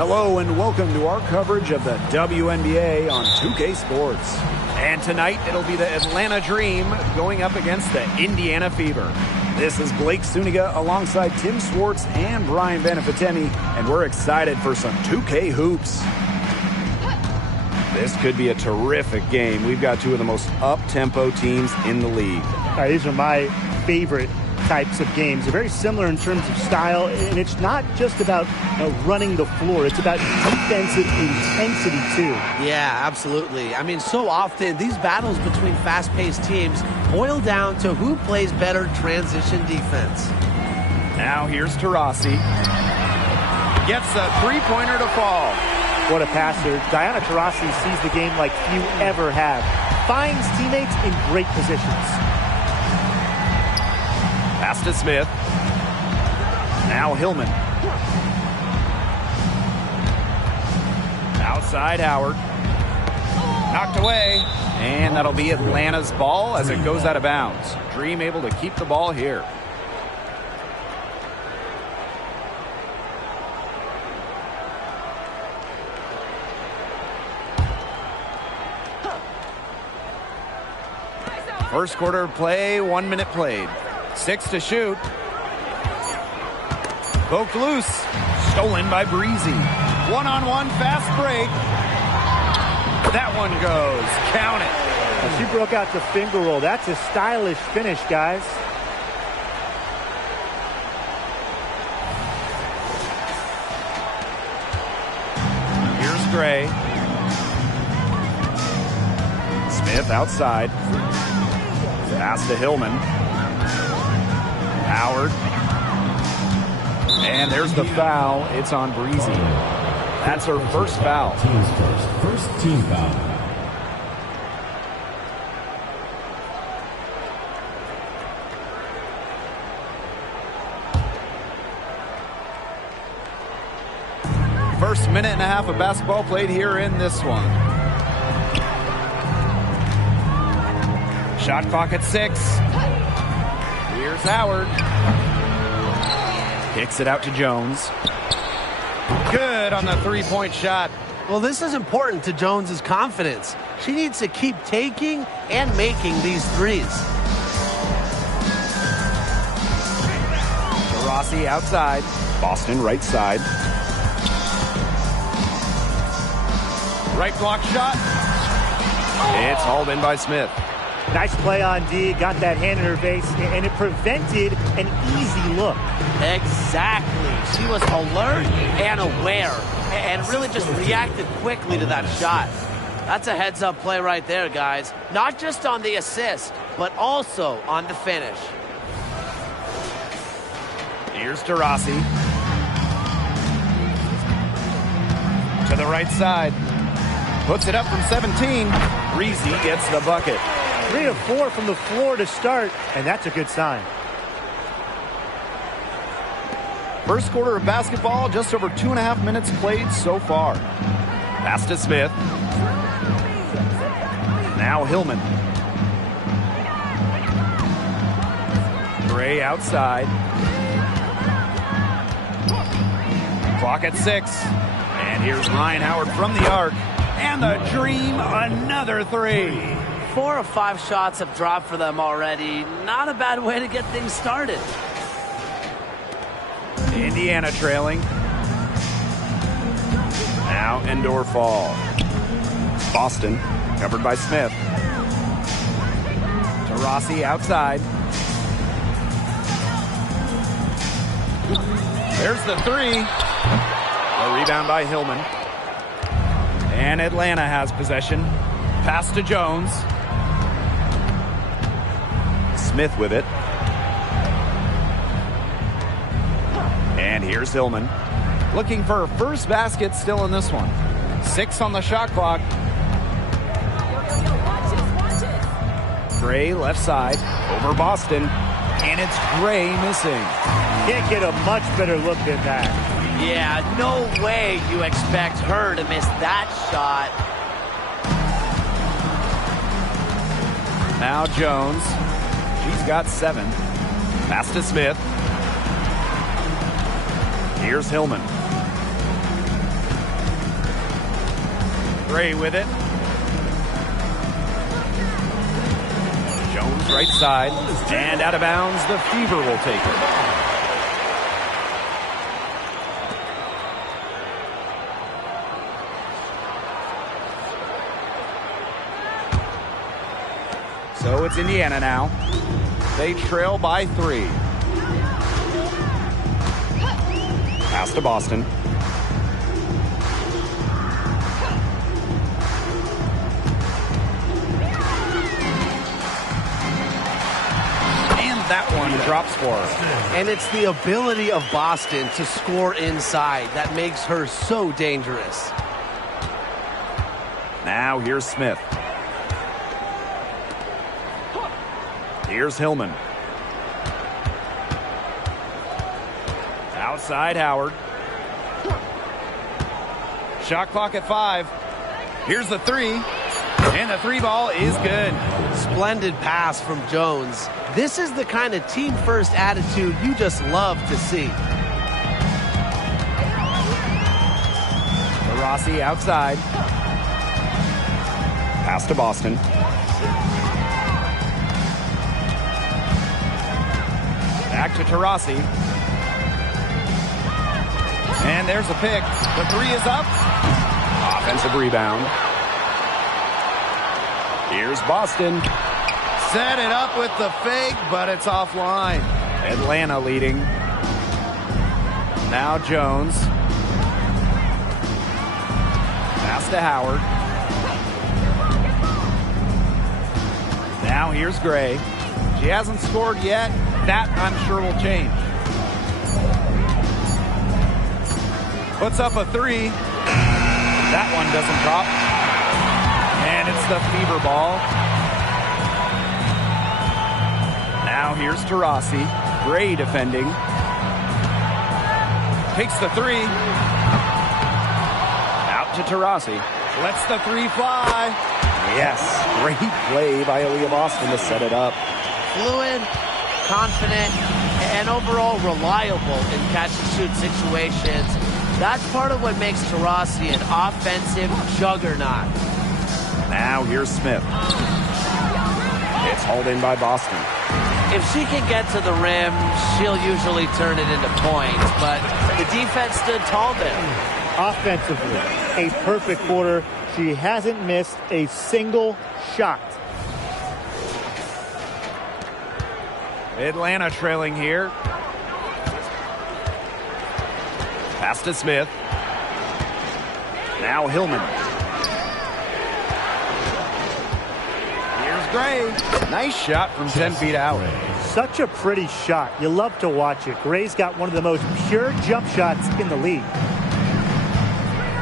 Hello and welcome to our coverage of the WNBA on 2K Sports. And tonight it'll be the Atlanta Dream going up against the Indiana Fever. This is Blake Suniga alongside Tim Swartz and Brian Benefitemi, and we're excited for some 2K hoops. This could be a terrific game. We've got two of the most up-tempo teams in the league. These are my favorite types of games. They're very similar in terms of style, and it's not just about running the floor. It's about defensive intensity, too. Yeah, absolutely. I mean, so often these battles between fast-paced teams boil down to who plays better transition defense. Now here's Taurasi. Gets a three-pointer to fall. What a passer. Diana Taurasi sees the game like few ever have. Finds teammates in great positions. Pass to Smith. Now Hillman. Outside Howard. Knocked away. And that'll be Atlanta's ball as it goes out of bounds. Dream able to keep the ball here. First quarter play, 1 minute played. 6 to shoot. Poked loose. Stolen by Breezy. One-on-one fast break. That one goes. Count it. She broke out the finger roll. That's a stylish finish, guys. Here's Gray. Smith outside. Pass to Hillman. Howard. And there's the foul. It's on Breezy. That's her first foul. Team's first team foul. First minute and a half of basketball played here in this one. Shot clock at 6. Here's Howard. Kicks it out to Jones. Good on the three-point shot. Well, this is important to Jones's confidence. She needs to keep taking and making these threes. Rossi outside. Boston right side. Right block shot. It's hauled in by Smith. Nice play on D, got that hand in her face, and it prevented an easy look. Exactly. She was alert and aware, and really just reacted quickly to that shot. That's a heads-up play right there, guys. Not just on the assist, but also on the finish. Here's Taurasi. To the right side. Puts it up from 17. Breezy gets the bucket. 3 of 4 from the floor to start, and that's a good sign. First quarter of basketball, just over 2.5 minutes played so far. Pass to Smith. Now Hillman. Gray outside. Clock at 6. And here's Ryan Howard from the arc. And the Dream, another 3. 4 or 5 shots have dropped for them already. Not a bad way to get things started. Indiana trailing. Now indoor fall. Boston covered by Smith. Taurasi outside. There's the 3. A rebound by Hillman. And Atlanta has possession. Pass to Jones. Smith with it. And here's Hillman. Looking for her first basket still in this one. 6 on the shot clock. Gray left side over Boston. And it's Gray missing. Can't get a much better look than that. Yeah, no way you expect her to miss that shot. Now Jones. She's got 7. Pass to Smith. Here's Hillman. Gray with it. Jones right side. And out of bounds, the Fever will take it. So it's Indiana now. They trail by 3. Pass to Boston. And that one drops for her. And it's the ability of Boston to score inside that makes her so dangerous. Now here's Smith. Here's Hillman. Outside Howard. Shot clock at 5. Here's the 3. And the 3 ball is good. Splendid pass from Jones. This is the kind of team-first attitude you just love to see. Rossi outside. Pass to Boston. Back to Taurasi. And there's a pick. The 3 is up. Offensive rebound. Here's Boston. Set it up with the fake, but it's offline. Atlanta leading. Now Jones. Pass to Howard. Now here's Gray. She hasn't scored yet. That, I'm sure, will change. Puts up a 3. That one doesn't drop. And it's the Fever ball. Now here's Taurasi. Gray defending. Takes the 3. Out to Taurasi. Lets the 3 fly. Yes, great play by Aaliyah Boston to set it up. Fluid, confident, and overall reliable in catch-and-shoot situations. That's part of what makes Taurasi an offensive juggernaut. Now here's Smith. It's hauled in by Boston. If she can get to the rim, she'll usually turn it into points, but the defense stood tall there. Offensively, a perfect quarter. She hasn't missed a single shot. Atlanta trailing here. Pass to Smith. Now Hillman. Here's Gray. Nice shot from 10 feet out. Such a pretty shot. You love to watch it. Gray's got one of the most pure jump shots in the league.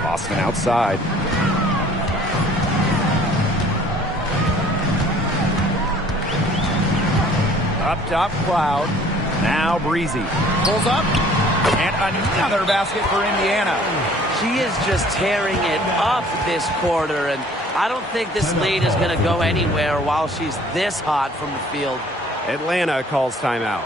Boston outside. Up top, Cloud. Now Breezy. Pulls up. And another basket for Indiana. She is just tearing it up this quarter, and I don't think this lead is going to go anywhere while she's this hot from the field. Atlanta calls timeout.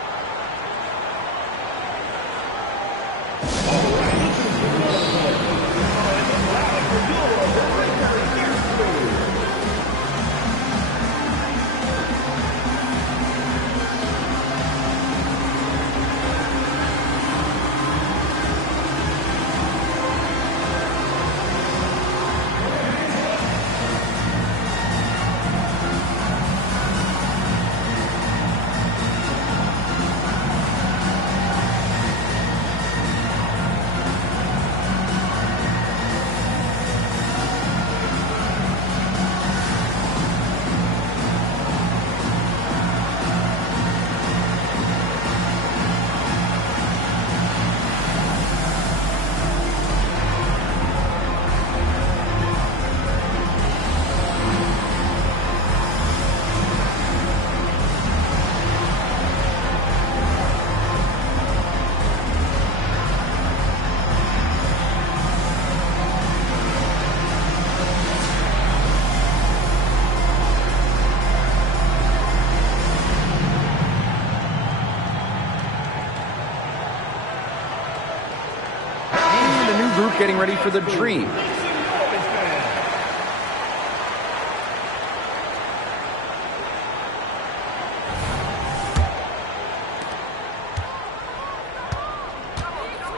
Getting ready for the Dream.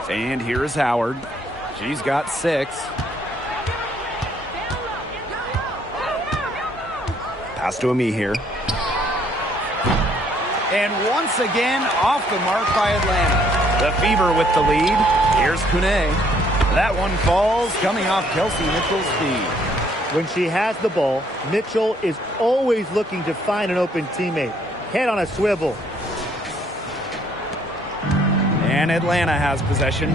And here's Howard. She's got 6. Pass to Ami here. And once again, off the mark by Atlanta. The Fever with the lead. Here's Kune. That one falls, coming off Kelsey Mitchell's feet. When she has the ball, Mitchell is always looking to find an open teammate. Head on a swivel. And Atlanta has possession.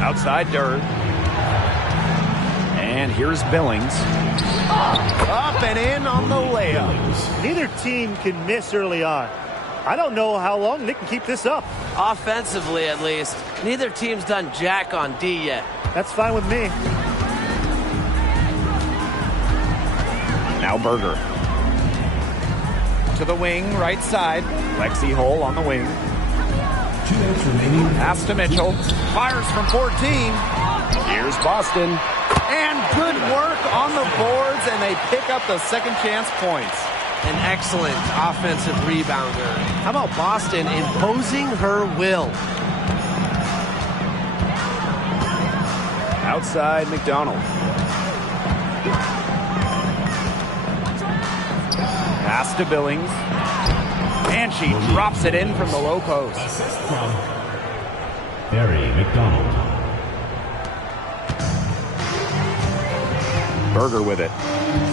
Outside Durr. And here's Billings. Up and in on the layup. Neither team can miss early on. I don't know how long they can keep this up. Offensively, at least. Neither team's done jack on D yet. That's fine with me. Now Berger. To the wing, right side. Lexi Hole on the wing. 2 minutes remaining. Pass to Mitchell. Fires from 14. Here's Boston. And good work on the boards, and they pick up the second chance points. An excellent offensive rebounder. How about Boston imposing her will? Outside McDonald. Pass to Billings. And she drops it in from the low post. Assist from Barry McDonald. Berger with it.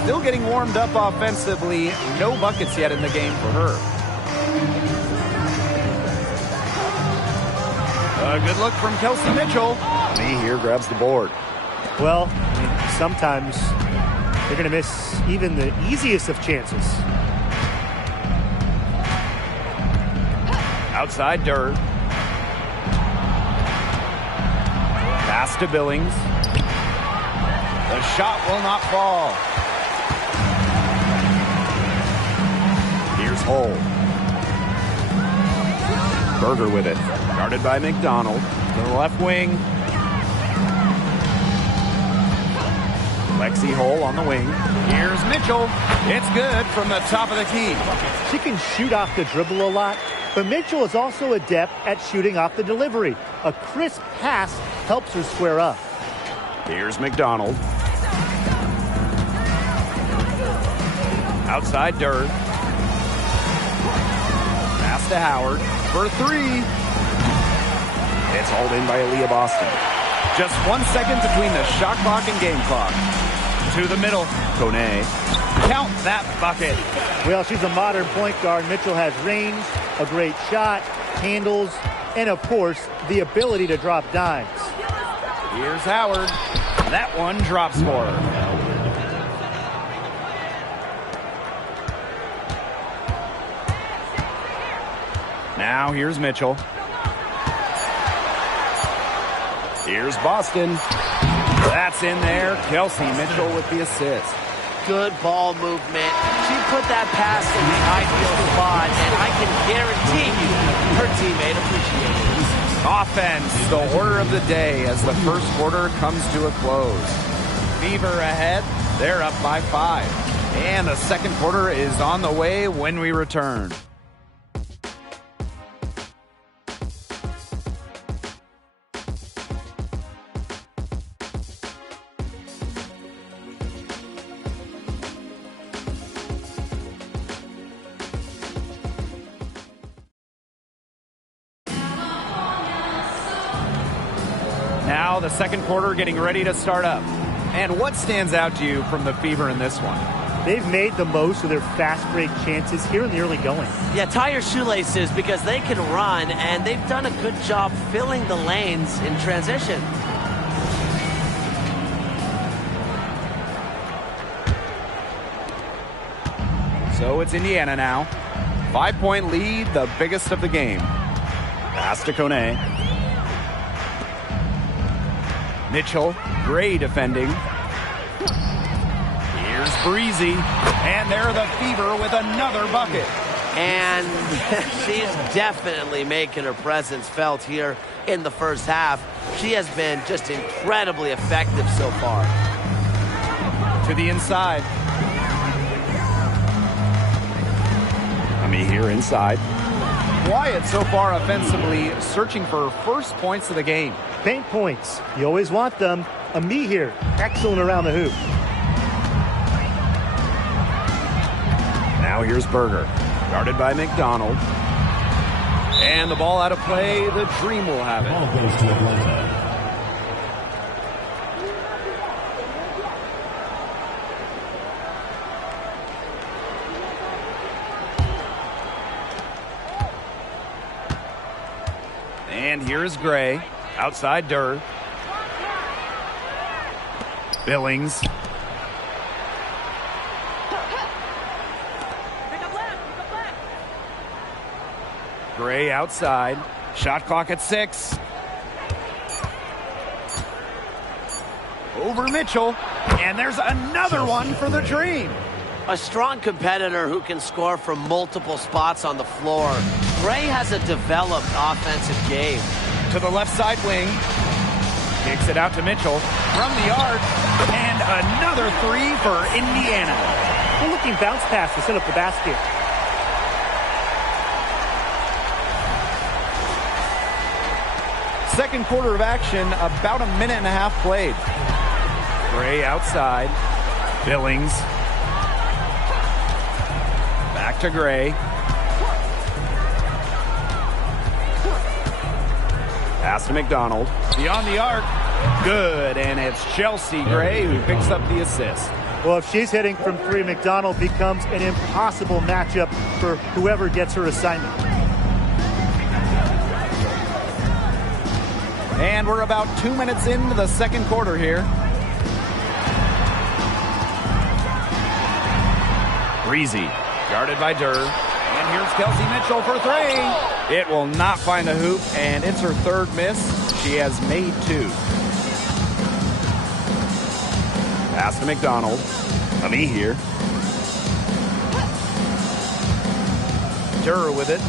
Still getting warmed up offensively. No buckets yet in the game for her. A good look from Kelsey Mitchell. Me here grabs the board. Well, sometimes you're going to miss even the easiest of chances. Outside Durr. Pass to Billings. The shot will not fall. Here's Hole. Berger with it. Guarded by McDonald. To the left wing. Lexi Hole on the wing. Here's Mitchell. It's good from the top of the key. She can shoot off the dribble a lot, but Mitchell is also adept at shooting off the delivery. A crisp pass helps her square up. Here's McDonald. Outside Durr. Pass to Howard for 3. It's hauled in by Aaliyah Boston. Just 1 second between the shot clock and game clock. To the middle. Kone. Count that bucket. Well, she's a modern point guard. Mitchell has range, a great shot, handles, and of course, the ability to drop dimes. Here's Howard. That one drops for her. Now here's Mitchell. Here's Boston. That's in there. Kelsey Mitchell with the assist. Good ball movement. She put that pass in the ideal spot, and I can guarantee you her teammate appreciated it. Offense, the order of the day as the first quarter comes to a close. Fever ahead. They're up by 5. And the second quarter is on the way when we return. Now the second quarter getting ready to start up. And what stands out to you from the Fever in this one? They've made the most of their fast break chances here in the early going. Yeah, tie your shoelaces because they can run, and they've done a good job filling the lanes in transition. So it's Indiana now. 5-point lead, the biggest of the game. Pass to Kone. Mitchell, great defending. Here's Breezy, and they're the Fever with another bucket. And she's definitely making her presence felt here in the first half. She has been just incredibly effective so far. To the inside. Ami here inside. quiet so far offensively, searching for first points of the game. Paint points. You always want them. Me here. Excellent around the hoop. Now here's Berger. Guarded by McDonald. And the ball out of play. The Dream will have it. Ball goes to Atlanta. And here's Gray. Outside Durr. Billings. Gray outside. Shot clock at 6. Over Mitchell. And there's another one for the Dream. A strong competitor who can score from multiple spots on the floor. Gray has a developed offensive game. To the left side wing. Kicks it out to Mitchell. From the arc. And another 3 for Indiana. Good looking bounce pass to set up the basket. Second quarter of action, about a minute and a half played. Gray outside. Billings. Back to Gray. Pass to McDonald. Beyond the arc. Good, and it's Chelsea Gray who picks up the assist. Well, if she's hitting from 3, McDonald becomes an impossible matchup for whoever gets her assignment. And we're about 2 minutes into the second quarter here. Breezy, guarded by Durr. And here's Kelsey Mitchell for 3. It will not find the hoop, and it's her third miss. She has made 2. Pass to McDonald. Ami here. Durr with it.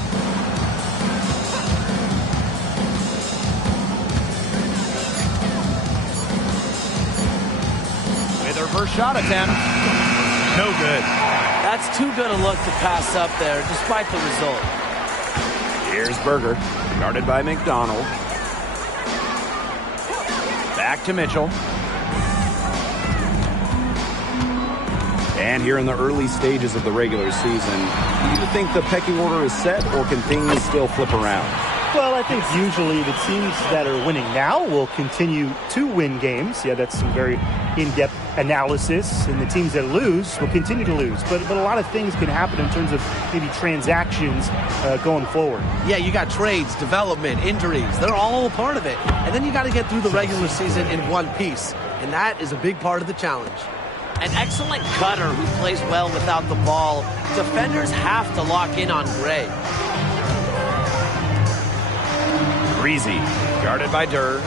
With her first shot attempt. No good. That's too good a look to pass up there, despite the result. Here's Berger, guarded by McDonald. Back to Mitchell. And here in the early stages of the regular season, do you think the pecking order is set, or can things still flip around? Well, I think usually the teams that are winning now will continue to win games. Yeah, that's some very in-depth analysis. And the teams that lose will continue to lose. But a lot of things can happen in terms of maybe transactions going forward. Yeah, you got trades, development, injuries. They're all a part of it. And then you got to get through the regular season in one piece. And that is a big part of the challenge. An excellent cutter who plays well without the ball. Defenders have to lock in on Gray. Breezy, guarded by Durr.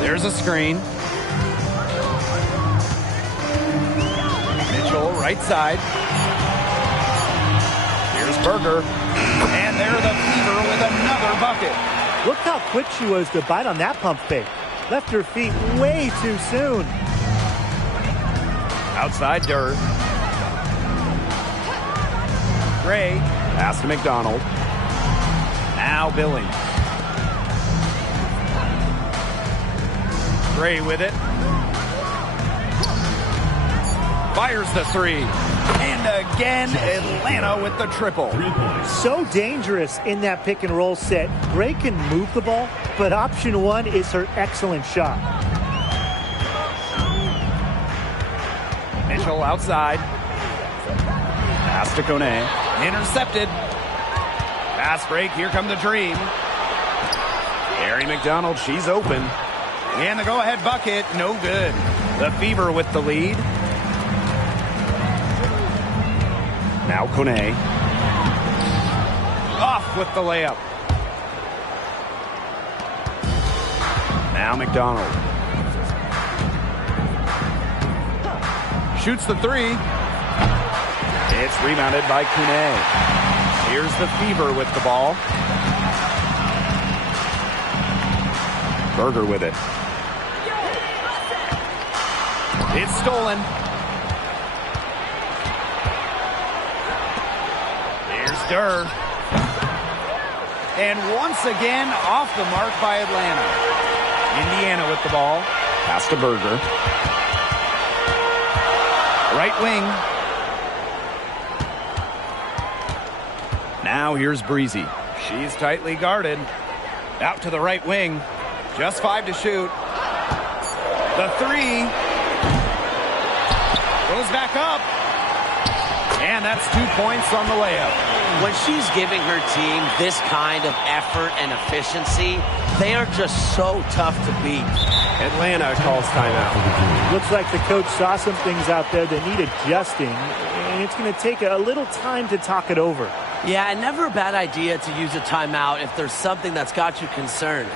There's a screen. Mitchell, right side. Here's Berger. And there the Fever with another bucket. Look how quick she was to bite on that pump fake. Left her feet way too soon. Outside Durr. Gray. Pass to McDonald. Now Billings. Gray with it. Fires the 3. And again, Atlanta with the triple. 3 points. So dangerous in that pick and roll set. Gray can move the ball, but option 1 is her excellent shot. Mitchell outside. Pass to Kone. Intercepted. Fast break. Here come the Dream. Gary McDonald, she's open. And the go-ahead bucket, no good. The Fever with the lead. Now Kone. Off with the layup. Now McDonald. Shoots the 3. It's rebounded by Kune. Here's the Fever with the ball. Berger with it. It's stolen. Here's Durr. And once again, off the mark by Atlanta. Indiana with the ball. Pass to Berger. Right wing. Now here's Breezy. She's tightly guarded. Out to the right wing. Just 5 to shoot. The three. Goes back up. And that's 2 points on the layup. When she's giving her team this kind of effort and efficiency, they are just so tough to beat. Atlanta calls timeout. Looks like the coach saw some things out there that need adjusting, and it's going to take a little time to talk it over. Yeah, and never a bad idea to use a timeout if there's something that's got you concerned.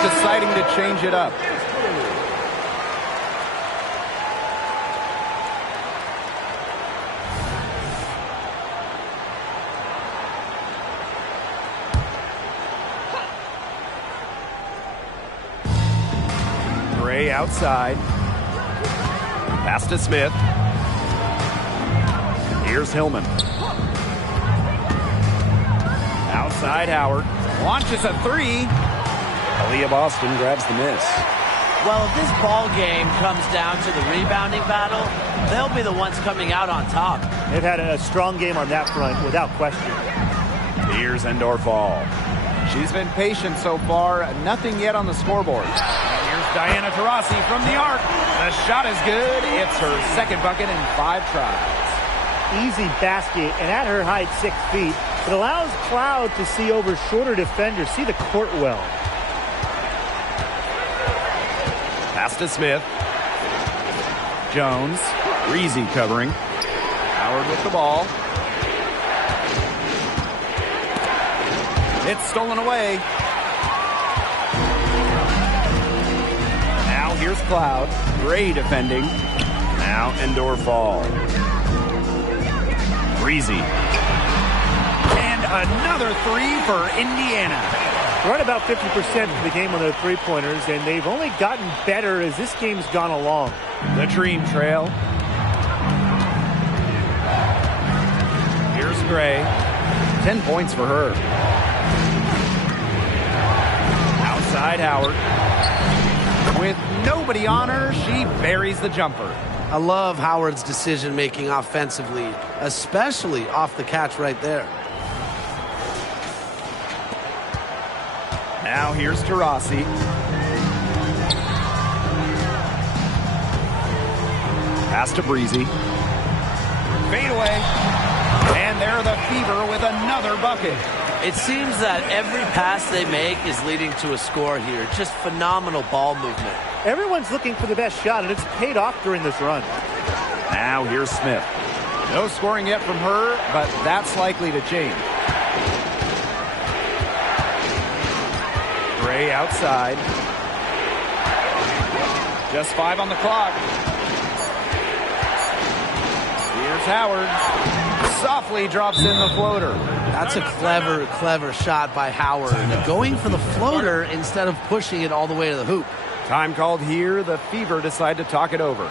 Deciding to change it up. Gray outside. Pass to Smith. Here's Hillman. Outside Howard. Launches a three. Aaliyah Boston grabs the miss. Well, if this ball game comes down to the rebounding battle, they'll be the ones coming out on top. They've had a strong game on that front, without question. Here's Endorf-All. She's been patient so far. Nothing yet on the scoreboard. And here's Diana Taurasi from the arc. The shot is good. It's her second bucket in 5 tries. Easy basket, and at her height, 6 feet, it allows Cloud to see over shorter defenders, see the court well. Pass to Smith. Jones. Breezy covering. Howard with the ball. It's stolen away. Now here's Cloud. Gray defending. Now Endorf-All. Breezy. And another three for Indiana. Right about 50% for the game on their three-pointers, and they've only gotten better as this game's gone along. The Dream Trail. Here's Gray. 10 points for her. Outside Howard. With nobody on her, she buries the jumper. I love Howard's decision-making offensively, especially off the catch right there. Now here's Taurasi. Pass to Breezy. Fade away. And there the Fever with another bucket. It seems that every pass they make is leading to a score here. Just phenomenal ball movement. Everyone's looking for the best shot, and it's paid off during this run. Now here's Smith. No scoring yet from her, but that's likely to change. Gray outside. Just 5 on the clock. Here's Howard. Softly drops in the floater. That's a clever shot by Howard. Going for the floater instead of pushing it all the way to the hoop. Time called here. The Fever decide to talk it over.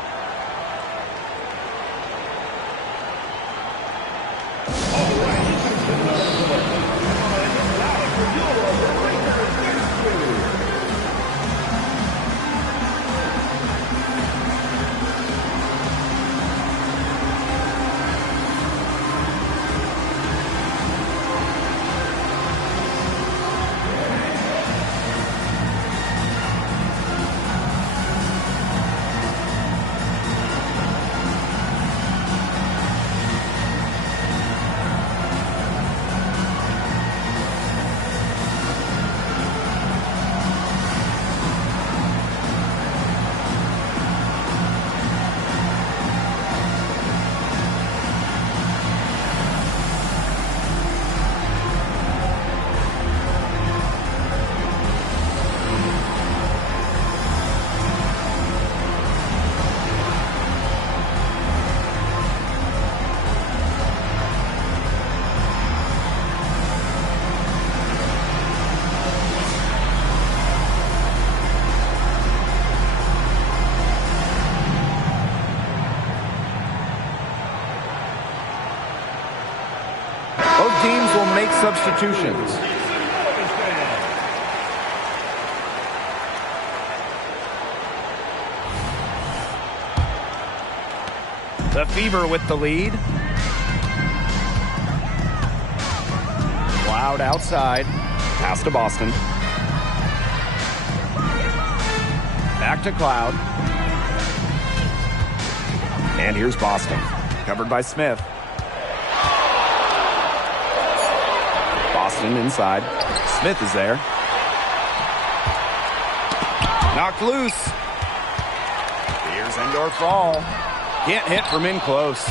teams will make substitutions. The Fever with the lead. Cloud outside. Pass to Boston. Back to Cloud. And here's Boston. Covered by Smith. Boston inside. Smith is there. Knocked loose. Here's indoor fall. Can't hit from in close.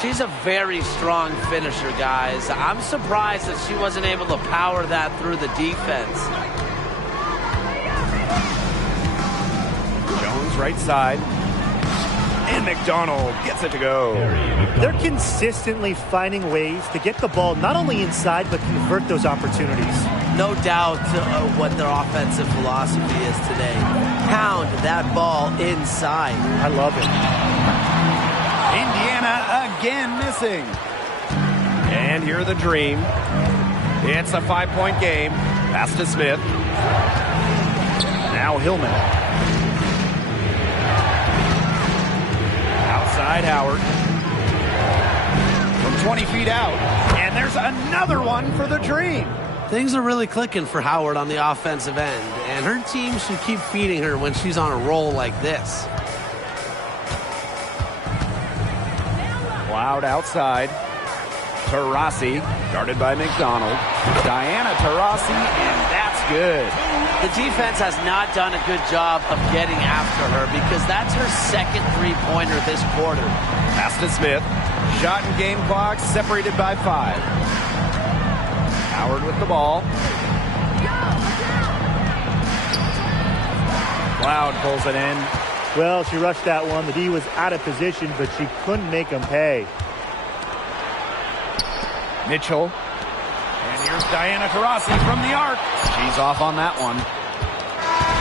She's a very strong finisher, guys. I'm surprised that she wasn't able to power that through the defense. Jones right side. And McDonald gets it to go. They're consistently finding ways to get the ball not only inside, but convert those opportunities. No doubt what their offensive philosophy is today. Pound that ball inside. I love it. Indiana again missing. And here are the Dream. It's a 5-point game. Pass to Smith. Now Hillman. Outside Howard. From 20 feet out. And there's another one for the Dream. Things are really clicking for Howard on the offensive end. And her team should keep feeding her when she's on a roll like this. Cloud outside. Taurasi, guarded by McDonald. Diana Taurasi, and that's good. The defense has not done a good job of getting after her because that's her second three-pointer this quarter. Pass to Smith. Shot and game clock separated by 5. Howard with the ball. Cloud pulls it in. Well, she rushed that one. The D was out of position, but she couldn't make them pay. Mitchell. And here's Diana Taurasi from the arc. She's off on that one.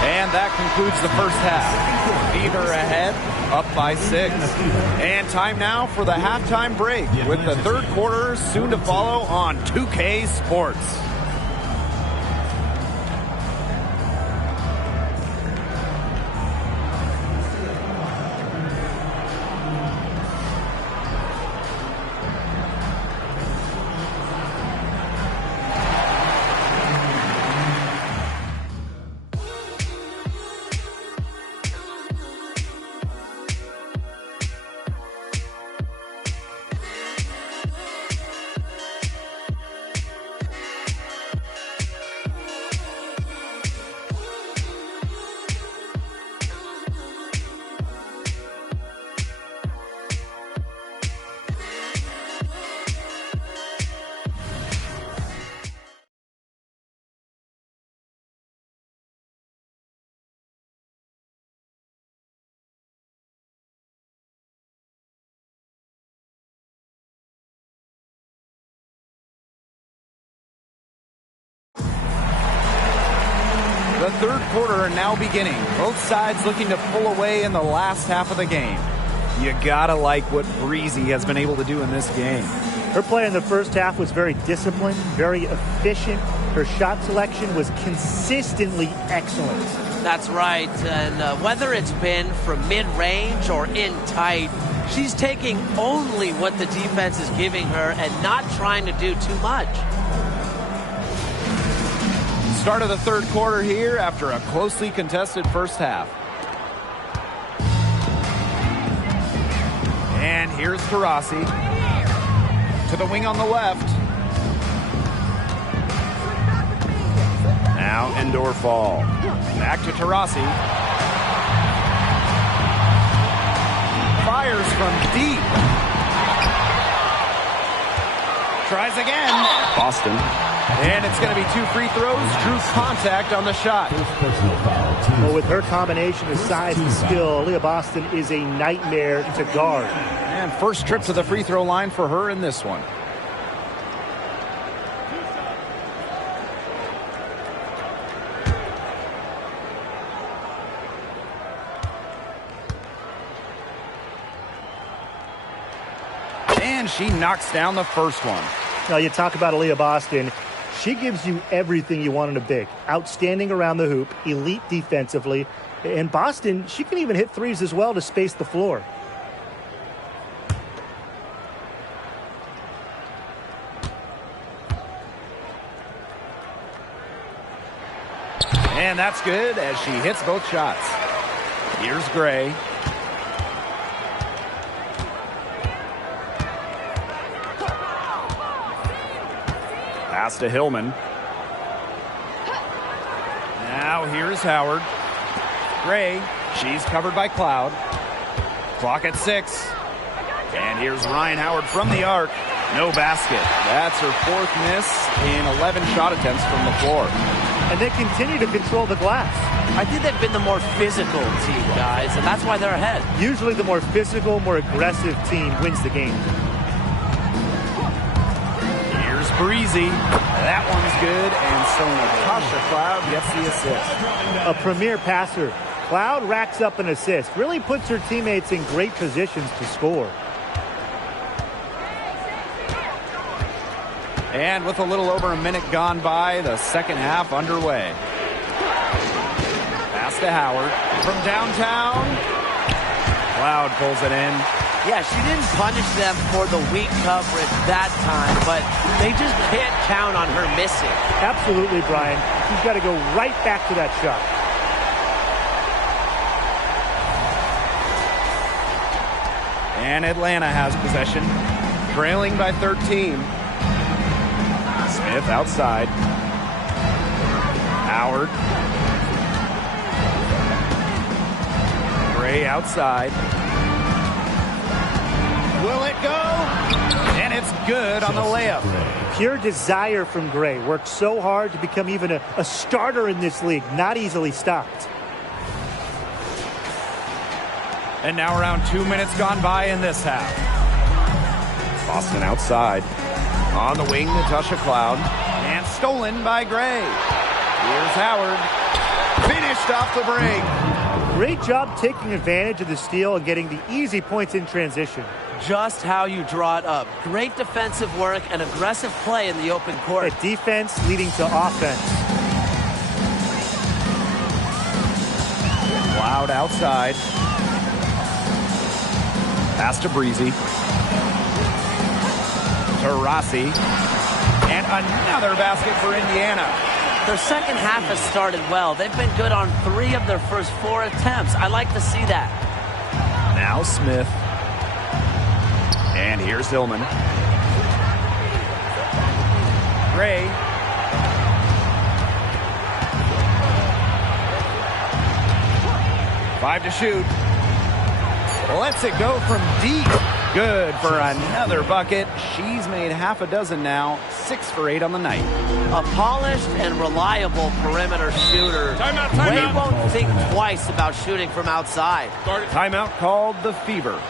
And that concludes the first half. Fever ahead, up by 6. And time now for the halftime break with the third quarter soon to follow on 2K Sports. The third quarter now beginning. Both sides looking to pull away in the last half of the game. You gotta like what Breezy has been able to do in this game. Her play in the first half was very disciplined, very efficient. Her shot selection was consistently excellent. That's right, and whether it's been from mid-range or in tight, she's taking only what the defense is giving her and not trying to do too much. Start of the third quarter here after a closely contested first half. And here's Taurasi to the wing on the left. Now indoor fall. Back to Taurasi. Fires from deep. Tries again. Boston. And it's going to be 2 free throws. Drew contact on the shot. Well, with her combination of size and skill, Leah Boston is a nightmare to guard. And first trip to the free throw line for her in this one. And she knocks down the first one. Now, you talk about Aaliyah Boston. She gives you everything you want in a big. Outstanding around the hoop, elite defensively. And Boston, she can even hit threes as well to space the floor. And that's good as she hits both shots. Here's Gray. Pass to Hillman. Now here's Howard. Gray, she's covered by Cloud. Clock at 6. And here's Ryan Howard from the arc. No basket. That's her 4th miss in 11 shot attempts from the floor. And they continue to control the glass. I think they've been the more physical team, guys, and that's why they're ahead. Usually the more physical, more aggressive team wins the game. Here's Breezy. That one's good, and so Natasha Cloud gets the assist. A premier passer. Cloud racks up an assist. Really puts her teammates in great positions to score. And with a little over a minute gone by, the second half underway. Pass to Howard from downtown. Cloud pulls it in. Yeah, she didn't punish them for the weak coverage that time, but they just can't count on her missing. Absolutely, Brian. She's got to go right back to that shot. And Atlanta has possession, trailing by 13. Smith outside. Howard. Gray outside. Will it go? And it's good on the layup. Pure desire from Gray. Worked so hard to become even a starter in this league. Not easily stopped. And now around 2 minutes gone by in this half. Boston outside. On the wing, Natasha Cloud. And stolen by Gray. Here's Howard. Finished off the break. Great job taking advantage of the steal and getting the easy points in transition. Just how you draw it up. Great defensive work and aggressive play in the open court. A defense leading to offense. Cloud outside. Pass to Breezy. To Rossi. And another basket for Indiana. Their second half has started well. They've been good on 3 of their first 4 attempts. I like to see that. Now Smith. And here's Hillman. Gray. Five to shoot. Lets it go from deep. Good for another bucket. She's made half a dozen now. 6 for 8 on the night. A polished and reliable perimeter shooter. They won't think twice about shooting from outside. Timeout called the Fever.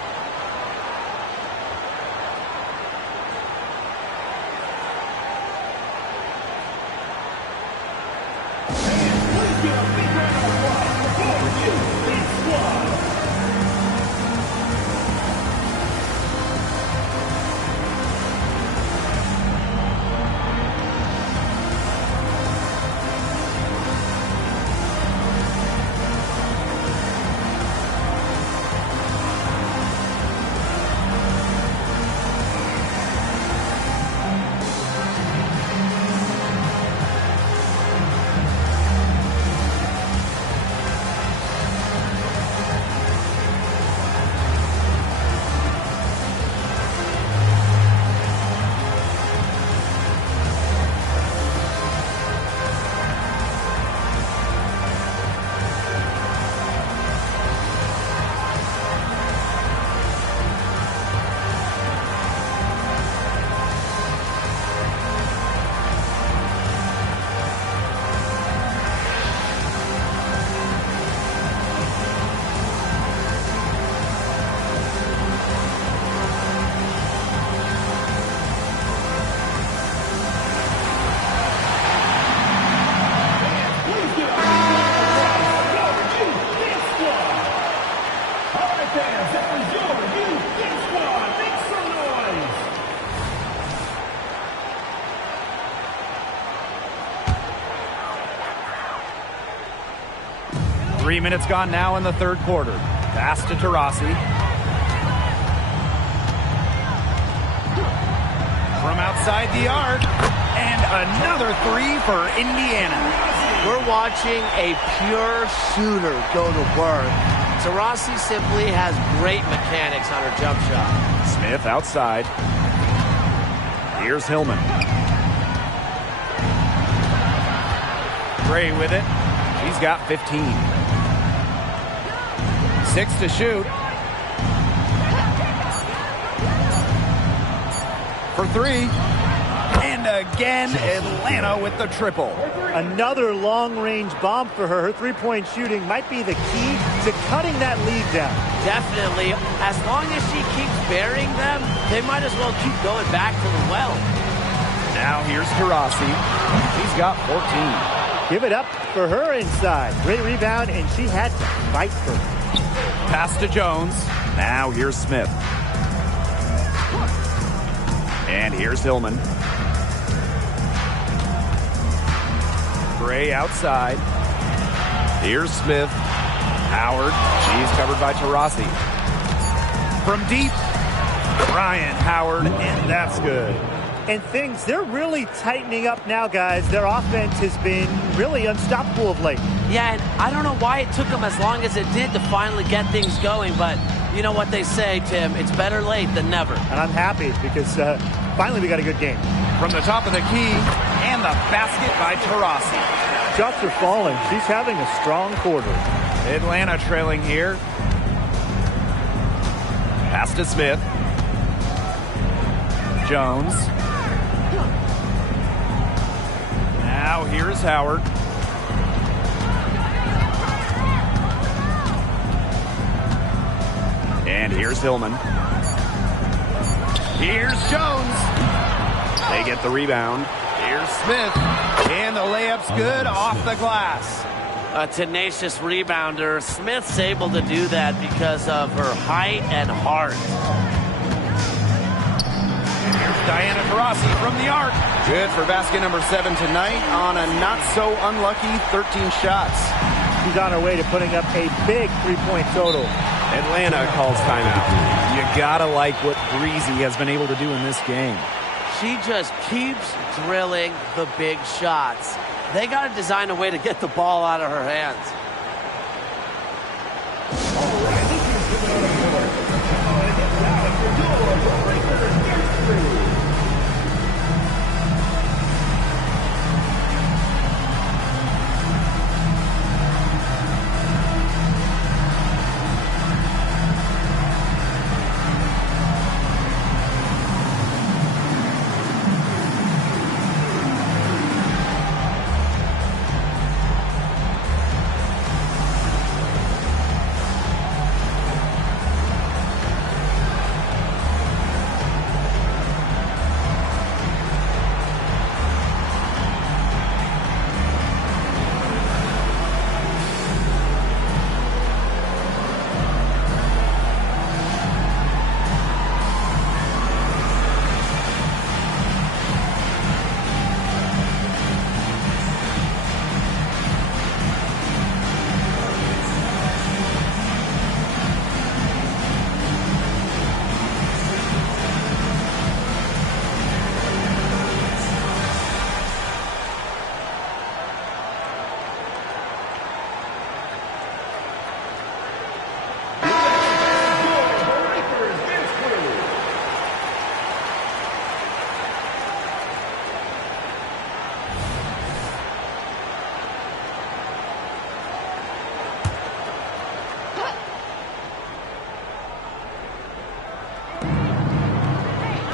3 minutes gone now in the third quarter. Pass to Taurasi. From outside the arc. And another three for Indiana. We're watching a pure shooter go to work. Taurasi simply has great mechanics on her jump shot. Smith outside. Here's Hillman. Gray with it. She's got 15. 6 to shoot. For 3. And again, Atlanta with the triple. Another long-range bomb for her. Her three-point shooting might be the key to cutting that lead down. Definitely. As long as she keeps burying them, they might as well keep going back to the well. Now here's Taurasi. She's got 14. Give it up for her inside. Great rebound, and she had to fight for it. Pass to Jones. Now here's Smith. And here's Hillman. Gray outside. Here's Smith. Howard. She's covered by Taurasi. From deep, Ryan Howard, and that's good. And they're really tightening up now, guys. Their offense has been really unstoppable of late. Yeah, and I don't know why it took them as long as it did to finally get things going, but you know what they say, Tim, it's better late than never. And I'm happy because finally we got a good game. From the top of the key, and the basket by Taurasi. Shots are falling. She's having a strong quarter. Atlanta trailing here. Pass to Smith. Jones. Now here's Howard. And here's Hillman. Here's Jones. They get the rebound. Here's Smith. And the layup's good off the glass. A tenacious rebounder. Smith's able to do that because of her height and heart. Here's Diana Taurasi from the arc. Good for basket number 7 tonight on a not-so-unlucky 13 shots. She's on her way to putting up a big three-point total. Atlanta calls timeout. You gotta like what Breezy has been able to do in this game. She just keeps drilling the big shots. They got to design a way to get the ball out of her hands.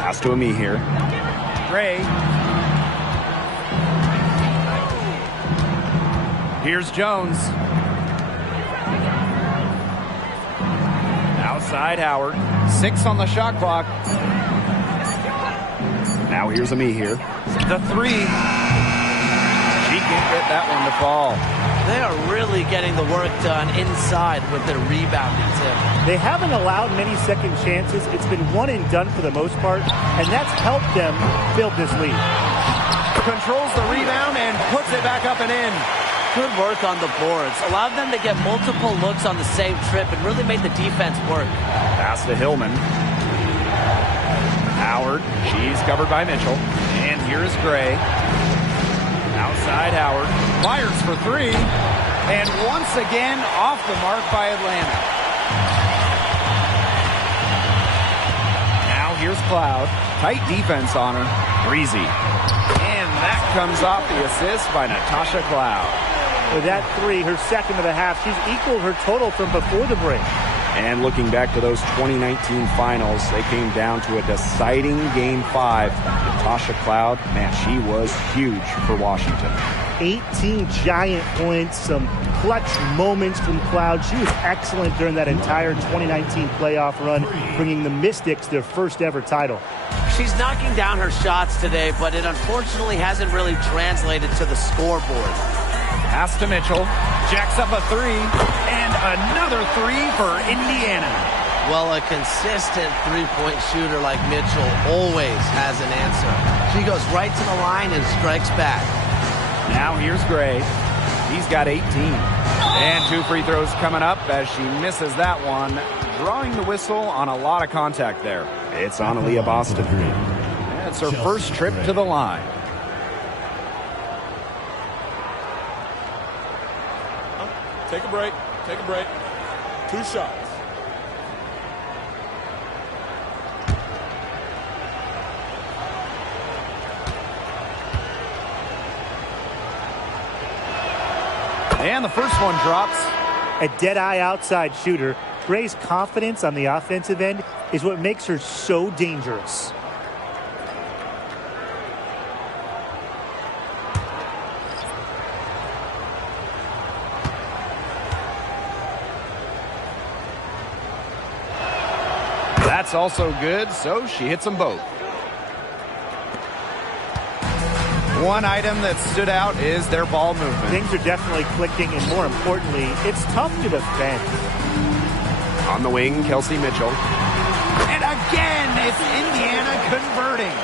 Pass to me here. Gray. Here's Jones. Outside Howard. 6 on the shot clock. Now here's me here. The 3. She can't get that one to fall. They are really getting the work done inside with their rebounding, Tim. They haven't allowed many second chances. It's been one and done for the most part, and that's helped them build this lead. Controls the rebound and puts it back up and in. Good work on the boards. Allowed them to get multiple looks on the same trip and really made the defense work. Pass to Hillman. Howard, she's covered by Mitchell. And here's Gray. Outside Howard. Fires for three. And once again, off the mark by Atlanta. Now here's Cloud. Tight defense on her. Breezy. And that comes off the assist by Natasha Cloud. With that three, her second of the half, she's equaled her total from before the break. And looking back to those 2019 finals, they came down to a deciding Game 5. Natasha Cloud, man, she was huge for Washington. 18 giant points, some clutch moments from Cloud. She was excellent during that entire 2019 playoff run, bringing the Mystics their first ever title. She's knocking down her shots today, but it unfortunately hasn't really translated to the scoreboard. Pass to Mitchell. Jacks up a three. And another three for Indiana. Well, a consistent three-point shooter like Mitchell always has an answer. She goes right to the line and strikes back. Now here's Gray. He's got 18. And 2 free throws coming up as she misses that one. Drawing the whistle on a lot of contact there. It's on Aaliyah Boston. That's her first trip to the line. Take a break. Take a break. 2 shots. And the first one drops. A dead-eye outside shooter. Gray's confidence on the offensive end is what makes her so dangerous. That's also good, so she hits them both. One item that stood out is their ball movement. Things are definitely clicking, and more importantly, it's tough to defend. On the wing, Kelsey Mitchell. And again, it's Indiana converting.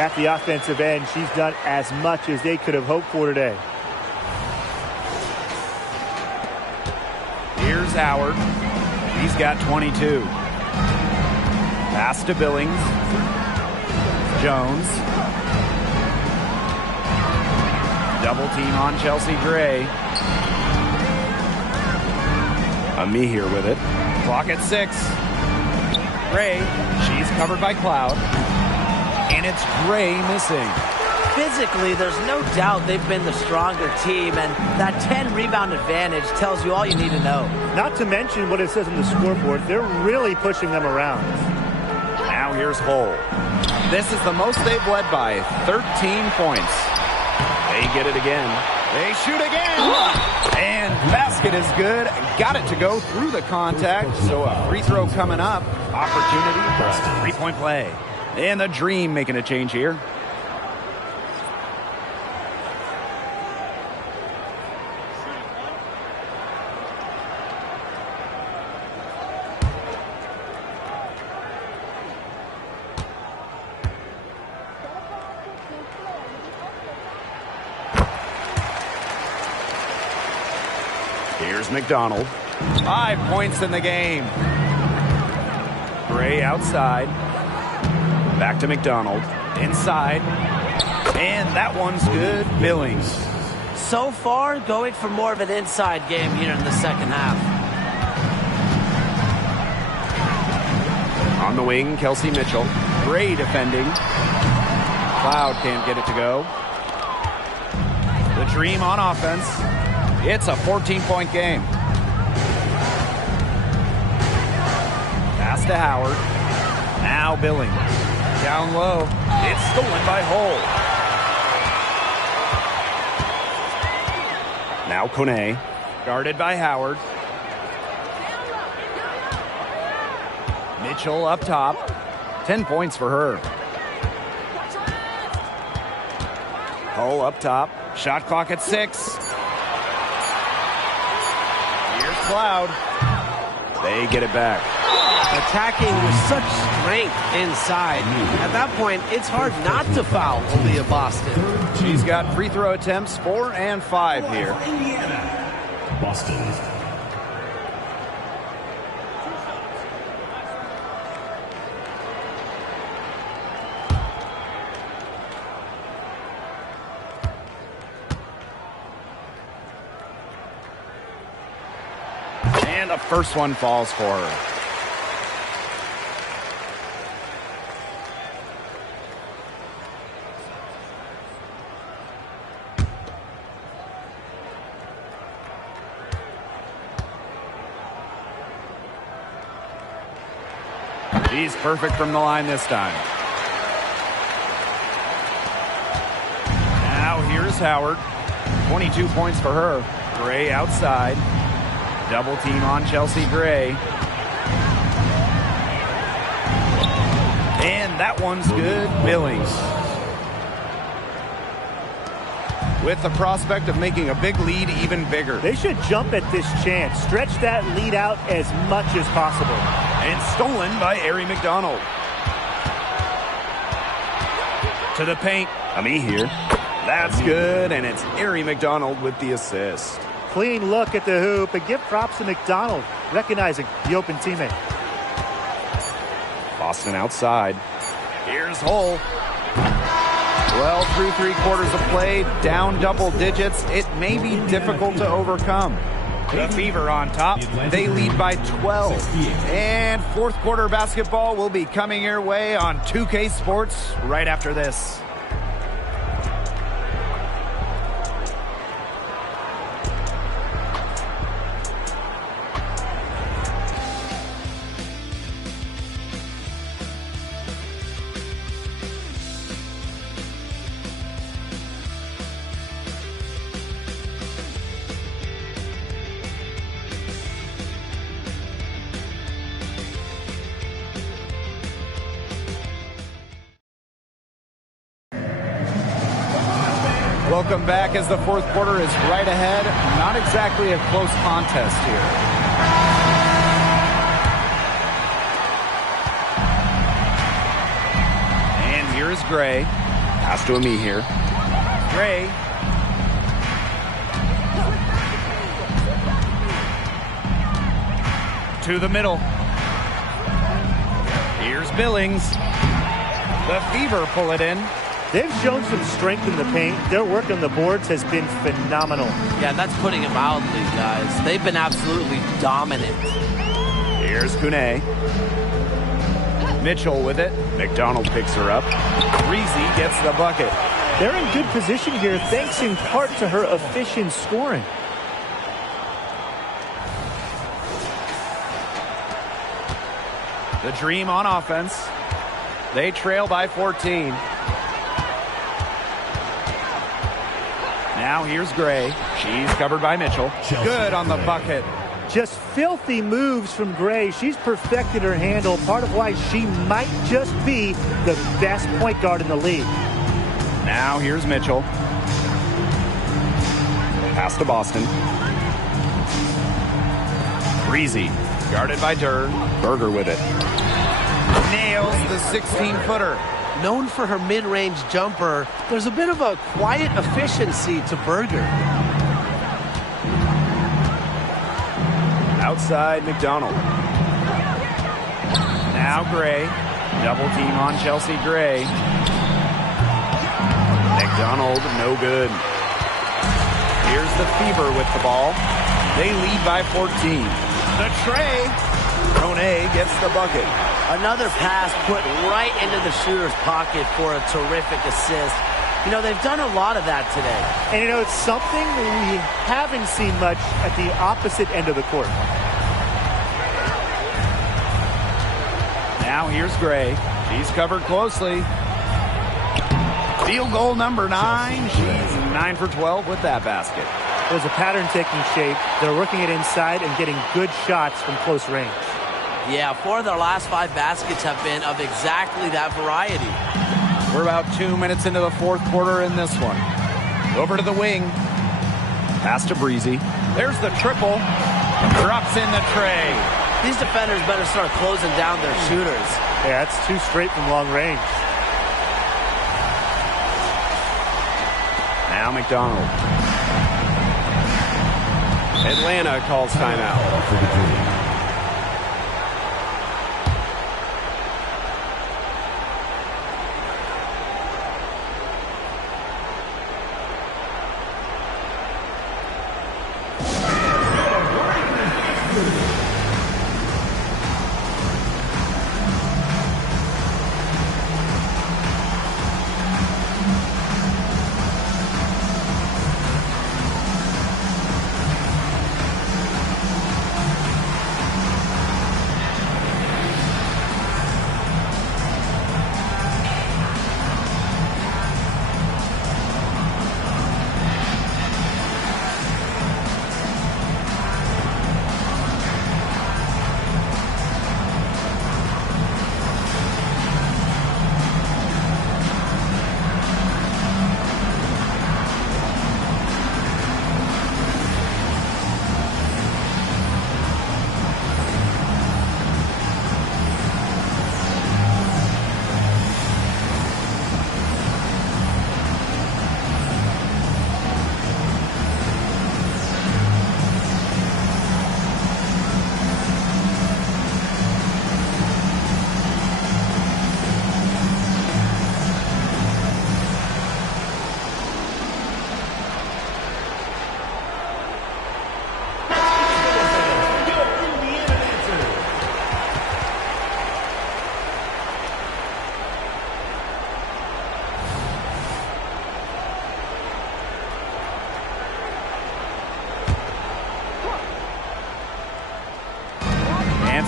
At the offensive end, she's done as much as they could have hoped for today. Here's Howard. He's got 22. Pass to Billings. Jones. Double team on Chelsea Gray. Amihir with it. Clock at 6. Gray, she's covered by Cloud. And it's Gray missing. Physically, there's no doubt they've been the stronger team, and that 10-rebound advantage tells you all you need to know. Not to mention what it says on the scoreboard, they're really pushing them around. Now here's Hull. This is the most they've led by 13 points. They get it again. They shoot again. And basket is good. Got it to go through the contact. So a free throw coming up. Opportunity for a three-point play. And the Dream making a change here. Here's McDonald. 5 points in the game. Gray outside. Back to McDonald. Inside. And that one's good. Billings. So far, going for more of an inside game here in the second half. On the wing, Kelsey Mitchell. Gray defending. Cloud can't get it to go. The Dream on offense. It's a 14-point game. Pass to Howard. Now Billings. Down low. It's stolen by Hull. Now Kone. Guarded by Howard. Mitchell up top. 10 points for her. Hull up top. Shot clock at 6. Here's Cloud. They get it back. Attacking with such strength inside. At that point, it's hard not to foul Aaliyah Boston. She's got free throw attempts 4 and 5 here. Indiana. Boston. And the first one falls for her. She's perfect from the line this time. Now here's Howard. 22 points for her. Gray outside. Double team on Chelsea Gray. And that one's good. Billings. With the prospect of making a big lead even bigger. They should jump at this chance. Stretch that lead out as much as possible. And stolen by Arie McDonald. To the paint. Ami here. That's good, and it's Arie McDonald with the assist. Clean look at the hoop, and give props to McDonald, recognizing the open teammate. Boston outside. Here's Hull. Well, through 3/4 of play, down double digits. It may be difficult to overcome. The Fever on top. They lead by 12. And fourth quarter basketball will be coming your way on 2K Sports right after this. Welcome back as the fourth quarter is right ahead. Not exactly a close contest here. And here's Gray. Pass to Ami here. Gray. To the middle. Here's Billings. The Fever pull it in. They've shown some strength in the paint. Their work on the boards has been phenomenal. Yeah, that's putting it mildly, guys. They've been absolutely dominant. Here's Kune. Mitchell with it. McDonald picks her up. Reezy gets the bucket. They're in good position here, thanks in part to her efficient scoring. The Dream on offense. They trail by 14. Now here's Gray. She's covered by Mitchell. Good on the bucket. Just filthy moves from Gray. She's perfected her handle, part of why she might just be the best point guard in the league. Now here's Mitchell. Pass to Boston. Breezy. Guarded by Durr. Berger with it. Nails the 16-footer. Known for her mid-range jumper, there's a bit of a quiet efficiency to Berger. Outside McDonald. Now Gray. Double team on Chelsea Gray. McDonald, no good. Here's the Fever with the ball. They lead by 14. The tray. Kone gets the bucket. Another pass put right into the shooter's pocket for a terrific assist. You know, they've done a lot of that today. And, you know, it's something we haven't seen much at the opposite end of the court. Now here's Gray. She's covered closely. Field goal number 9. She's 9 for 12 with that basket. There's a pattern taking shape. They're working it inside and getting good shots from close range. Yeah, 4 of their last 5 baskets have been of exactly that variety. We're about 2 minutes into the fourth quarter in this one. Over to the wing. Pass to Breezy. There's the triple. Drops in the tray. These defenders better start closing down their shooters. Yeah, that's 2 straight from long range. Now McDonald. Atlanta calls timeout.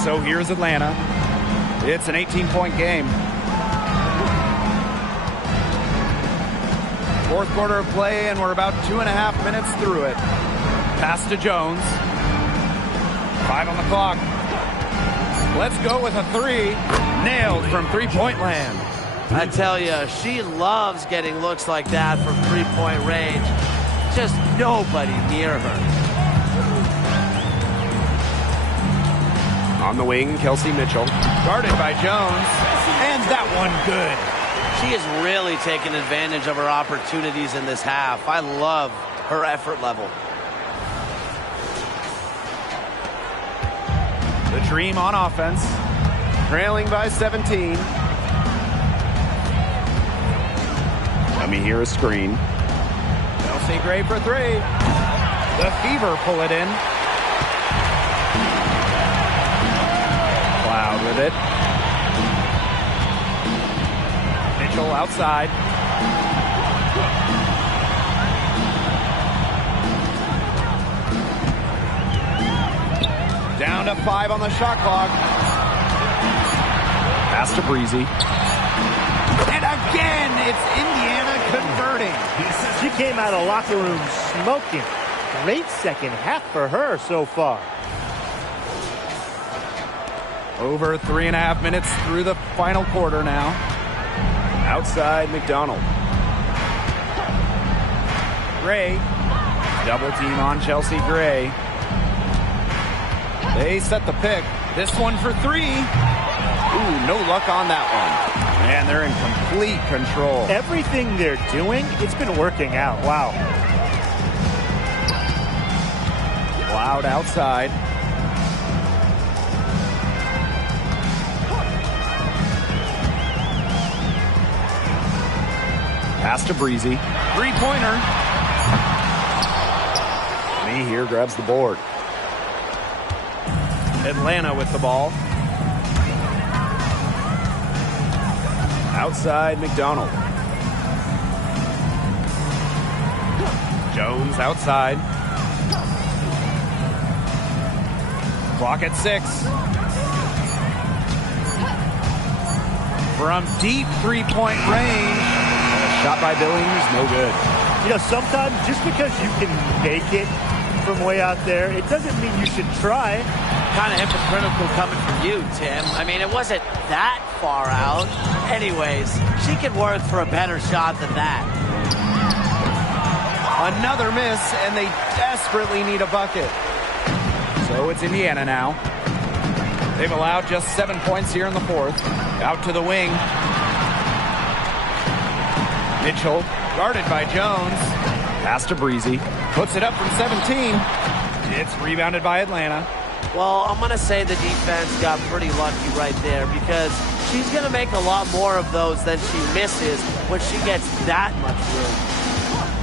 So here's Atlanta. It's an 18-point game. 4th quarter of play, and we're about 2.5 minutes through it. Pass to Jones. 5 on the clock. Let's go with a 3. Nailed from three-point land. I tell you, she loves getting looks like that from three-point range. Just nobody near her. On the wing, Kelsey Mitchell. Guarded by Jones. And that one good. She is really taking advantage of her opportunities in this half. I love her effort level. The Dream on offense. Trailing by 17. Let me hear a screen. Chelsea Gray for 3. The Fever pull it in. Cloud with it. Mitchell outside. Down to 5 on the shot clock. Pass to Breezy. And again, it's Indiana converting. She came out of the locker room smoking. Great second half for her so far. Over 3.5 minutes through the final quarter now. Outside McDonald. Gray. Double team on Chelsea Gray. They set the pick. This one for 3. Ooh, no luck on that one. Man, they're in complete control. Everything they're doing, it's been working out. Wow. Cloud outside. Pass to Breezy. Three-pointer. Me here grabs the board. Atlanta with the ball. Outside McDonald. Jones outside. Clock at 6. From deep three-point range. Shot by Billings, no good. You know, sometimes just because you can make it from way out there, it doesn't mean you should try. Kind of hypocritical coming from you, Tim. I mean, it wasn't that far out. Anyways, she can work for a better shot than that. Another miss, and they desperately need a bucket. So it's Indiana now. They've allowed just 7 points here in the fourth. Out to the wing. Mitchell, guarded by Jones. Pass to Breezy. Puts it up from 17. It's rebounded by Atlanta. Well, I'm going to say the defense got pretty lucky right there because she's going to make a lot more of those than she misses when she gets that much room.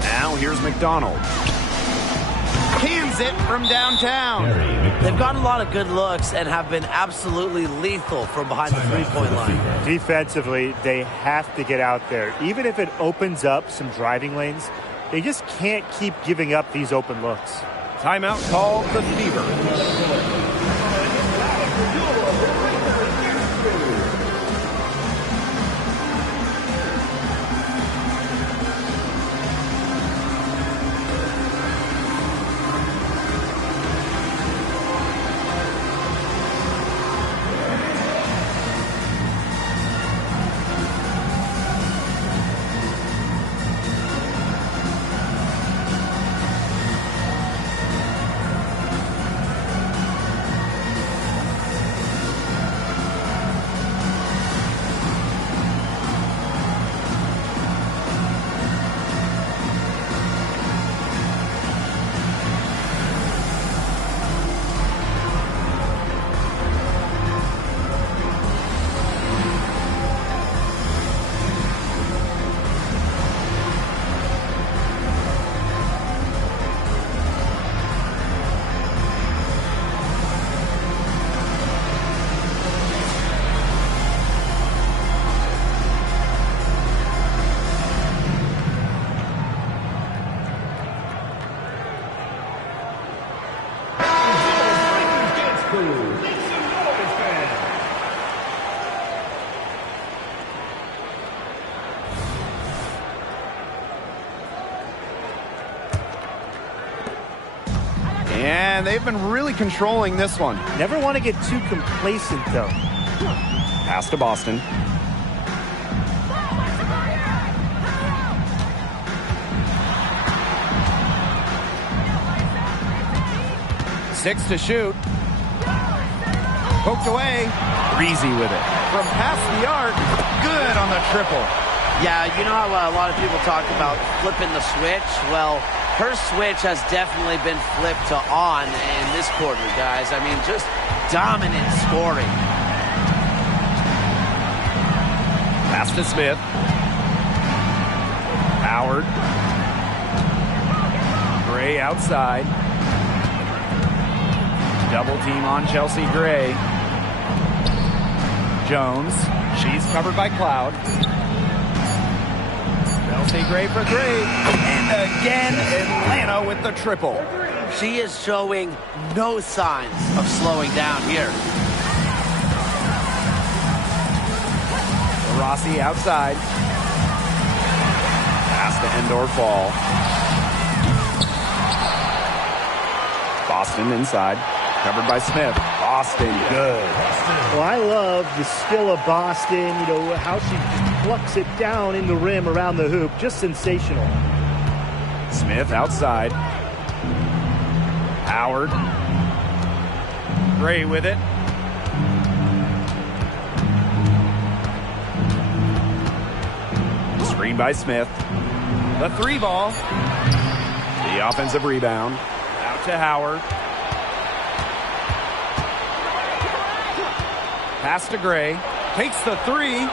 Now here's McDonald. Cans it from downtown. They've gotten a lot of good looks and have been absolutely lethal from behind the three-point line. Defensively, they have to get out there. Even if it opens up some driving lanes, they just can't keep giving up these open looks. Timeout called the Fever. And they've been really controlling this one. Never want to get too complacent, though. Pass to Boston. Six to shoot. Poked away. Breezy with it. From past the arc. Good on the triple. Yeah, you know how a lot of people talk about flipping the switch? Well, her switch has definitely been flipped to on in this quarter, guys. I mean, just dominant scoring. Pass to Smith. Howard. Gray outside. Double team on Chelsea Gray. Jones. She's covered by Cloud. Chelsea Gray for three. And again, Atlanta with the triple. She is showing no signs of slowing down here. Rossi outside. Pass to Endor Fall. Boston inside. Covered by Smith. Boston, good. Well, I love the skill of Boston. You know, how she just plucks it down in the rim around the hoop. Just sensational. Smith outside. Howard. Gray with it. Screen by Smith. The three ball. The offensive rebound. Out to Howard. Pass to Gray. Takes the three.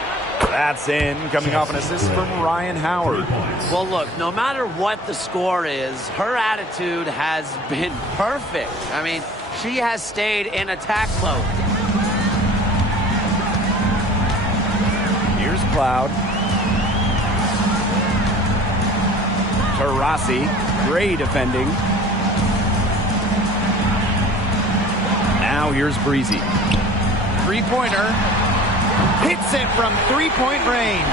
That's in. Coming off an assist from Ryan Howard. Well, look, no matter what the score is, her attitude has been perfect. I mean, she has stayed in attack mode. Here's Cloud. Tarasi. Gray defending. Now here's Breezy. Three-pointer. Hits it from three-point range.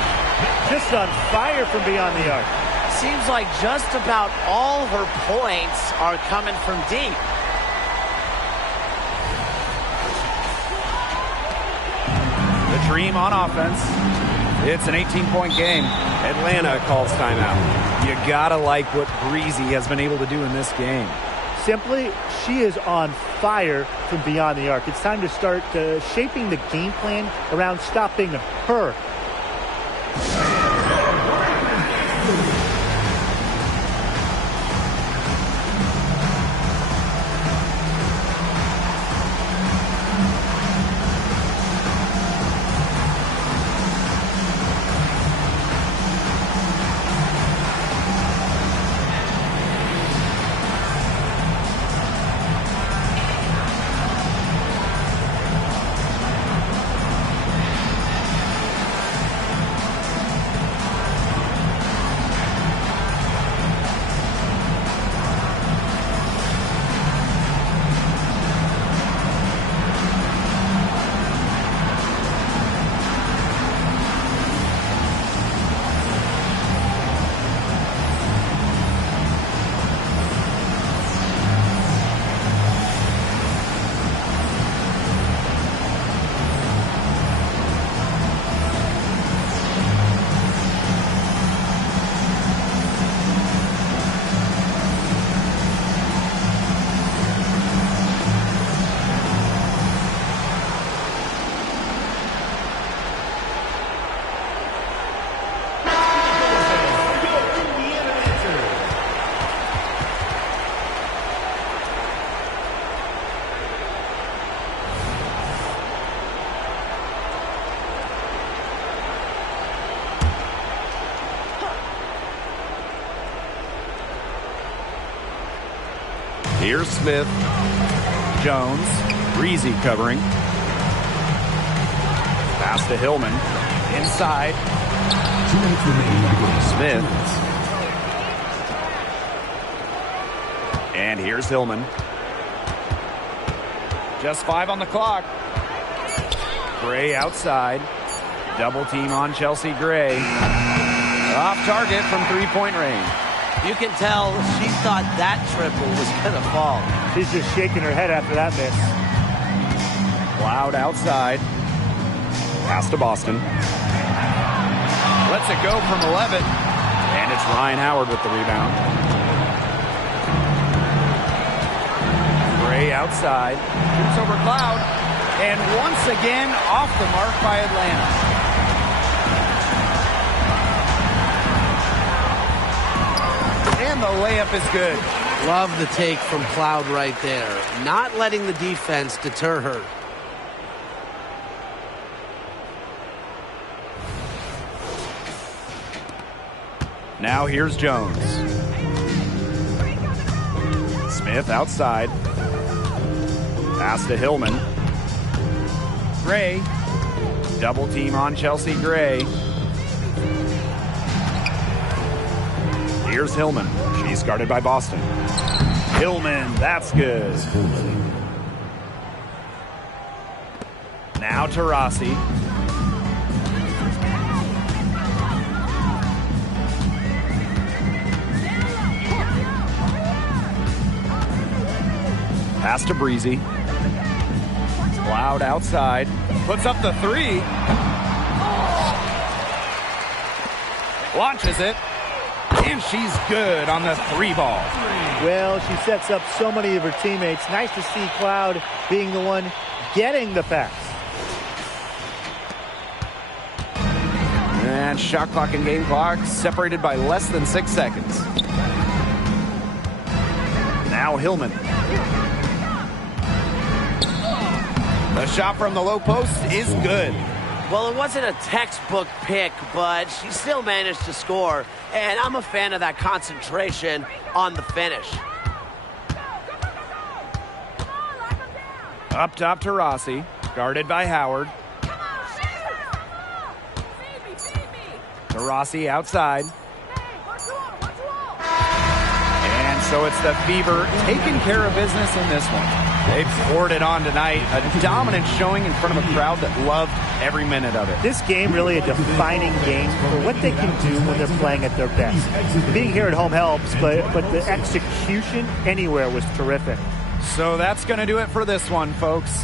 Just on fire from beyond the arc. Seems like just about all her points are coming from deep. The Dream on offense. It's an 18-point game. Atlanta calls timeout. You gotta like what Breezy has been able to do in this game. Simply, she is on fire from beyond the arc. It's time to start shaping the game plan around stopping her. Here's Smith. Jones. Breezy covering. Pass to Hillman. Inside. 2 minutes remaining. Smith. And here's Hillman. Just 5 on the clock. Gray outside. Double team on Chelsea Gray. Off target from three-point range. You can tell she thought that triple was going to fall. She's just shaking her head after that miss. Cloud outside. Pass to Boston. Lets it go from 11. And it's Ryan Howard with the rebound. Gray outside. Shoots over Cloud. And once again, off the mark by Atlanta. And the layup is good. Love the take from Cloud right there. Not letting the defense deter her. Now here's Jones. Smith outside. Pass to Hillman. Gray. Double team on Chelsea Gray. Here's Hillman. She's guarded by Boston. Hillman, that's good. Now to Rossi. Pass to Breezy. Cloud outside. Puts up the three. Launches it. And she's good on the 3-ball. Well, she sets up so many of her teammates. Nice to see Cloud being the one getting the pass. And shot clock and game clock separated by less than 6 seconds. Now Hillman. The shot from the low post is good. Well, it wasn't a textbook pick, but she still managed to score. And I'm a fan of that concentration on the finish. Up top to Rossi. Guarded by Howard. To Rossi outside. And so it's the Fever taking care of business in this one. They poured it on tonight. A dominant showing in front of a crowd that loved every minute of it. This game really a defining game for what they can do when they're playing at their best. Being here at home helps, but the execution anywhere was terrific. So that's going to do it for this one, folks.